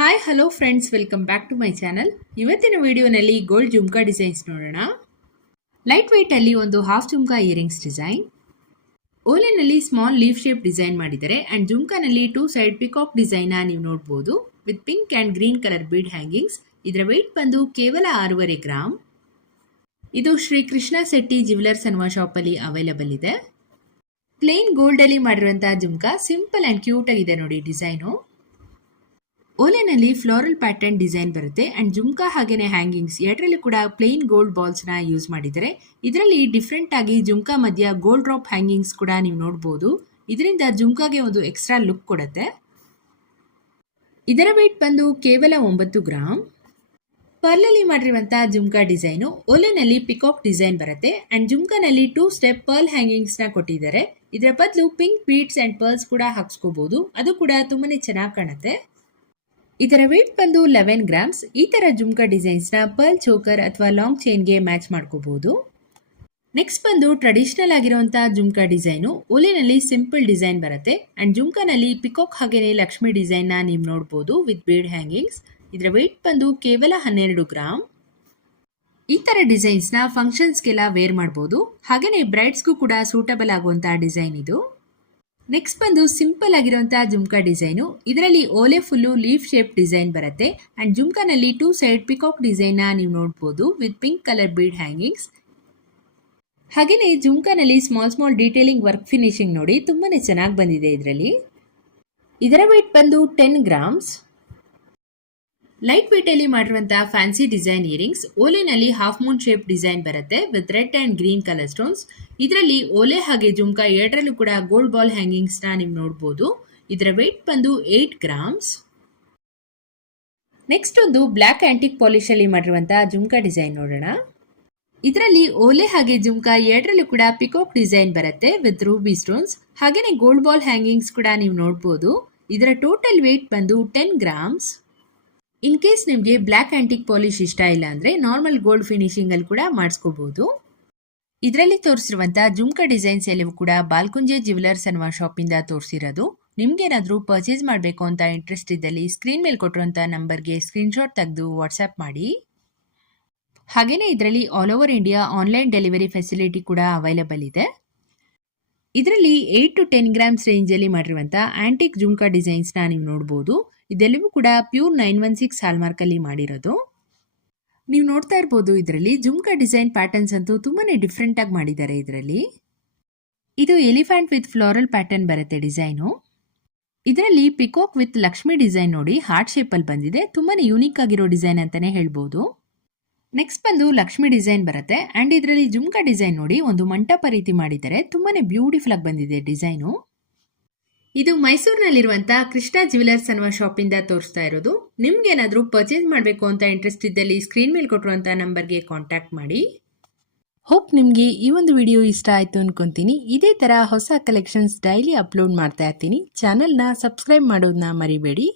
Hi hello friends, welcome back to my channel. ಇವತ್ತಿನ ವಿಡಿಯೋನಲ್ಲಿ gold jhumka designs ನೋಡೋಣ. Light weight ಅಲ್ಲಿ ಒಂದು ಹಾಫ್ ಜುಮ್ಕಾ ಇಯರಿಂಗ್ಸ್ ಡಿಸೈನ್, ಓಲೆನಲ್ಲಿ ಸ್ಮಾಲ್ ಲೀಫ್ ಶೇಪ್ ಡಿಸೈನ್ ಮಾಡಿದ್ದಾರೆ ಅಂಡ್ ಜುಮ್ಕಾನಲ್ಲಿ 2 ಸೈಡ್ ಪಿಕಾಕ್ ಡಿಸೈನ್ ನೀವು ನೋಡಬಹುದು with pink and green colour bead hangings. ಇದರ ವೆಯ್ಟ್ ಬಂದು ಕೇವಲ 6.5 ಗ್ರಾಮ್. ಇದು ಶ್ರೀ ಕೃಷ್ಣ ಶೆಟ್ಟಿ ಜ್ಯುವೆಲರ್ಸ್ ಅನ್ನುವ ಶಾಪ್ ಅಲ್ಲಿ ಅವೈಲಬಲ್ ಇದೆ. ಪ್ಲೇನ್ ಗೋಲ್ಡ್ ಅಲ್ಲಿ ಮಾಡಿರುವಂತಹ ಜುಮ್ಕಾ ಸಿಂಪಲ್ ಅಂಡ್ ಕ್ಯೂಟ್ ಆಗಿದೆ ನೋಡಿ ಡಿಸೈನು. ಓಲೆನಲ್ಲಿ ಫ್ಲೋರಲ್ ಪ್ಯಾಟರ್ನ್ ಡಿಸೈನ್ ಬರುತ್ತೆ ಅಂಡ್ ಜುಮ್ಕಾ ಹಾಗೇನೆ ಹ್ಯಾಂಗಿಂಗ್ಸ್ ಎರಡರಲ್ಲೂ ಕೂಡ ಪ್ಲೇನ್ ಗೋಲ್ಡ್ ಬಾಲ್ಸ್ ನ ಯೂಸ್ ಮಾಡಿದ್ದಾರೆ. ಇದರಲ್ಲಿ ಡಿಫ್ರೆಂಟ್ ಆಗಿ ಜುಮ್ಕಾ ಮಧ್ಯ ಗೋಲ್ಡ್ ಡ್ರಾಪ್ ಹ್ಯಾಂಗಿಂಗ್ಸ್ ಕೂಡ ನೀವು ನೋಡಬಹುದು. ಇದರಿಂದ ಜುಮ್ಕಾಗೆ ಒಂದು ಎಕ್ಸ್ಟ್ರಾ ಲುಕ್ ಕೊಡುತ್ತೆ. ಇದರ ವೆಯ್ಟ್ ಬಂದು ಕೇವಲ 9 ಗ್ರಾಮ್. ಪರ್ಲಲ್ಲಿ ಮಾಡಿರುವಂತಹ ಜುಮ್ಕಾ ಡಿಸೈನು ಓಲೆನಲ್ಲಿ ಪಿಕಾಕ್ ಡಿಸೈನ್ ಬರುತ್ತೆ ಅಂಡ್ ಜುಮ್ಕಾನಲ್ಲಿ 2 ಸ್ಟೆಪ್ ಪರ್ಲ್ ಹ್ಯಾಂಗಿಂಗ್ಸ್ ನ ಕೊಟ್ಟಿದ್ದಾರೆ. ಇದರ ಬದಲು ಪಿಂಕ್ ಬೀಡ್ಸ್ ಅಂಡ್ ಪರ್ಲ್ಸ್ ಕೂಡ ಹಾಕ್ಸ್ಕೋಬಹುದು, ಅದು ಕೂಡ ತುಂಬಾನೇ ಚೆನ್ನಾಗಿ ಕಾಣುತ್ತೆ. ಇದರ ವೇಟ್ ಬಂದು 11 ಗ್ರಾಮ್ಸ್. ಈ ತರ ಜುಮ್ಕಾ ಡಿಸೈನ್ಸ್ ನ ಪರ್ಲ್ ಚೋಕರ್ ಅಥವಾ ಲಾಂಗ್ ಚೈನ್ಗೆ ಮ್ಯಾಚ್ ಮಾಡ್ಕೋಬಹುದು. ನೆಕ್ಸ್ಟ್ ಬಂದು ಟ್ರೆಡಿಷನಲ್ ಆಗಿರುವಂತಹ ಜುಮ್ಕಾ ಡಿಸೈನು ಓಲೆನಲ್ಲಿ ಸಿಂಪಲ್ ಡಿಸೈನ್ ಬರುತ್ತೆ ಅಂಡ್ ಜುಮ್ಕಾನಲ್ಲಿ ಪಿಕಾಕ್ ಹಾಗೇನೆ ಲಕ್ಷ್ಮಿ ಡಿಸೈನ್ ನ ನೀವು ನೋಡಬಹುದು ವಿತ್ ಬೀಡ್ ಹ್ಯಾಂಗಿಂಗ್ಸ್. ಇದರ ವೇಟ್ ಬಂದು ಕೇವಲ 12 ಗ್ರಾಮ್. ಈ ತರ ಡಿಸೈನ್ಸ್ ನ ಫಂಕ್ಷನ್ಸ್ಗೆಲ್ಲ ವೇರ್ ಮಾಡಬಹುದು, ಹಾಗೇನೆ ಬ್ರೈಡ್ಸ್ಗೂ ಕೂಡ ಸೂಟಬಲ್ ಆಗುವಂತಹ ಡಿಸೈನ್ ಇದು. ನೆಕ್ಸ್ಟ್ ಬಂದು ಸಿಂಪಲ್ ಆಗಿರುವಂತಹ ಜುಮ್ಕಾ ಡಿಸೈನು. ಇದರಲ್ಲಿ ಓಲೆ ಫುಲ್ಲು ಲೀಫ್ ಶೇಪ್ ಡಿಸೈನ್ ಬರುತ್ತೆ ಅಂಡ್ ಜುಮ್ಕಾನಲ್ಲಿ 2 ಸೈಡ್ ಪಿಕಾಕ್ ಡಿಸೈನ್ ನ ನೀವು ನೋಡಬಹುದು with pink colour bead hangings. ಹಾಗೇನೆ ಜುಮ್ಕಾನಲ್ಲಿ ಸ್ಮಾಲ್ ಡೀಟೇಲಿಂಗ್ ವರ್ಕ್ ಫಿನಿಶಿಂಗ್ ನೋಡಿ ತುಂಬಾನೇ ಚೆನ್ನಾಗಿ ಬಂದಿದೆ ಇದರಲ್ಲಿ. ಇದರ ವೇಟ್ ಬಂದು 10 ಗ್ರಾಮ್ಸ್. ಲೈಟ್ ವೇಟ್ ಅಲ್ಲಿ ಮಾಡಿರುವಂತಹ ಫ್ಯಾನ್ಸಿ ಡಿಸೈನ್ ಇಯರಿಂಗ್ಸ್ ಓಲೆನಲ್ಲಿ ಹಾಫ್ ಮೂನ್ ಶೇಪ್ ಡಿಸೈನ್ ಬರುತ್ತೆ with red and green colour stones. ಇದರಲ್ಲಿ ಓಲೆ ಹಾಗೆ ಜುಮ್ಕಾ ಎರಡರಲ್ಲೂ ಕೂಡ ಗೋಲ್ಡ್ ಬಾಲ್ ಹ್ಯಾಂಗಿಂಗ್ಸ್ ನ ನೀವು ನೋಡಬಹುದು. ಇದರ ವೇಟ್ ಬಂದು 8 ಗ್ರಾಮ್ಸ್. ನೆಕ್ಸ್ಟ್ ಒಂದು ಬ್ಲಾಕ್ ಆಂಟಿಕ್ ಪಾಲಿಶ್ ಅಲ್ಲಿ ಮಾಡಿರುವಂತಹ ಜುಮ್ಕಾ ಡಿಸೈನ್ ನೋಡೋಣ. ಇದರಲ್ಲಿ ಓಲೆ ಹಾಗೆ ಜುಮ್ಕಾ ಎರಡರಲ್ಲೂ ಕೂಡ ಪಿಕಾಕ್ ಡಿಸೈನ್ ಬರುತ್ತೆ ವಿತ್ ರೂಬಿ ಸ್ಟೋನ್ಸ್, ಹಾಗೇನೆ ಗೋಲ್ಡ್ ಬಾಲ್ ಹ್ಯಾಂಗಿಂಗ್ಸ್ ಕೂಡ ನೀವು ನೋಡಬಹುದು. ಇದರ ಟೋಟಲ್ ವೇಟ್ ಬಂದು 10 ಗ್ರಾಮ್ಸ್. ಇನ್ ಕೇಸ್ ನಿಮಗೆ ಬ್ಲಾಕ್ ಆಂಟಿಕ್ ಪಾಲಿಶ್ ಇಷ್ಟ ಇಲ್ಲ ಅಂದ್ರೆ ನಾರ್ಮಲ್ ಗೋಲ್ಡ್ ಫಿನಿಶಿಂಗ್ ಅಲ್ಲಿ ಕೂಡ ಮಾಡಿಸ್ಕೋಬಹುದು. ಇದರಲ್ಲಿ ತೋರಿಸಿರುವಂತಹ ಜುಮ್ಕಾ ಡಿಸೈನ್ಸ್ ಎಲ್ಲವೂ ಕೂಡ ಬಾಲ್ಕುಂಜೆ ಜ್ಯುವೆಲರ್ಸ್ ಅನ್ನುವ ಶಾಪ್ ಇಂದ ತೋರಿಸಿರೋದು. ನಿಮ್ಗೇನಾದ್ರೂ ಪರ್ಚೇಸ್ ಮಾಡಬೇಕು ಅಂತ ಇಂಟ್ರೆಸ್ಟ್ ಇದ್ದಲ್ಲಿ ಸ್ಕ್ರೀನ್ ಮೇಲೆ ಕೊಟ್ಟಿರುವಂತಹ ನಂಬರ್ಗೆ ಸ್ಕ್ರೀನ್ ಶಾಟ್ ತೆಗೆದು ವಾಟ್ಸ್ಆಪ್ ಮಾಡಿ. ಹಾಗೇನೆ ಇದರಲ್ಲಿ all over India online delivery facility ಕೂಡ ಅವೈಲೇಬಲ್ ಇದೆ. ಇದರಲ್ಲಿ 8 to 10 ಗ್ರಾಮ್ಸ್ ರೇಂಜ್ ಅಲ್ಲಿ ಮಾಡಿರುವಂತಹ ಆಂಟಿಕ್ ಜುಮ್ಕಾ ಡಿಸೈನ್ಸ್ ನ ನೀವು ನೋಡಬಹುದು. ಇದೆಲ್ಲವೂ ಕೂಡ ಪ್ಯೂರ್ 916 ಹಾಲ್ಮಾರ್ಕ್ ಅಲ್ಲಿ ಮಾಡಿರೋದು. ನೀವು ನೋಡ್ತಾ ಇರಬಹುದು ಇದರಲ್ಲಿ ಜುಮ್ಕಾ ಡಿಸೈನ್ ಪ್ಯಾಟರ್ನ್ಸ್ ಅಂತೂ ತುಂಬಾನೇ ಡಿಫ್ರೆಂಟ್ ಆಗಿ ಮಾಡಿದ್ದಾರೆ. ಇದು ಎಲಿಫೆಂಟ್ ವಿತ್ ಫ್ಲೋರಲ್ ಪ್ಯಾಟರ್ನ್ ಬರುತ್ತೆ ಡಿಸೈನು. ಇದರಲ್ಲಿ ಪಿಕಾಕ್ ವಿತ್ ಲಕ್ಷ್ಮಿ ಡಿಸೈನ್ ನೋಡಿ ಹಾರ್ಟ್ ಶೇಪ್ ಅಲ್ಲಿ ಬಂದಿದೆ, ತುಂಬಾನೇ ಯೂನಿಕ್ ಆಗಿರೋ ಡಿಸೈನ್ ಅಂತಾನೆ ಹೇಳ್ಬಹುದು. ನೆಕ್ಸ್ಟ್ ಬಂದು ಲಕ್ಷ್ಮಿ ಡಿಸೈನ್ ಬರುತ್ತೆ ಅಂಡ್ ಇದರಲ್ಲಿ ಜುಮ್ಕಾ ಡಿಸೈನ್ ನೋಡಿ ಒಂದು ಮಂಟಪ ರೀತಿ ಮಾಡಿದ್ದಾರೆ, ತುಂಬಾನೇ ಬ್ಯೂಟಿಫುಲ್ ಆಗಿ ಬಂದಿದೆ ಡಿಸೈನು. ಇದು ಮೈಸೂರಿನಲ್ಲಿರುವಂತಹ ಕೃಷ್ಣ ಜ್ಯುವೆಲರ್ಸ್ ಅನ್ನುವ ಶಾಪ್ ಇಂದ ತೋರಿಸ್ತಾ ಇರೋದು. ನಿಮ್ಗೆ ಏನಾದ್ರೂ ಪರ್ಚೇಸ್ ಮಾಡಬೇಕು ಅಂತ ಇಂಟ್ರೆಸ್ಟ್ ಇದ್ದಲ್ಲಿ ಸ್ಕ್ರೀನ್ ಮೇಲೆ ಕೊಟ್ಟಿರುವಂತಹ ನಂಬರ್ಗೆ ಕಾಂಟ್ಯಾಕ್ಟ್ ಮಾಡಿ. ಹೋಪ್ ನಿಮ್ಗೆ ಈ ಒಂದು ವಿಡಿಯೋ ಇಷ್ಟ ಆಯ್ತು ಅನ್ಕೊಂತೀನಿ. ಇದೇ ತರ ಹೊಸ ಕಲೆಕ್ಷನ್ಸ್ ಡೈಲಿ ಅಪ್ಲೋಡ್ ಮಾಡ್ತಾ ಇರ್ತೀನಿ. ಚಾನೆಲ್ನ ಸಬ್ಸ್ಕ್ರೈಬ್ ಮಾಡೋದನ್ನ ಮರಿಬೇಡಿ.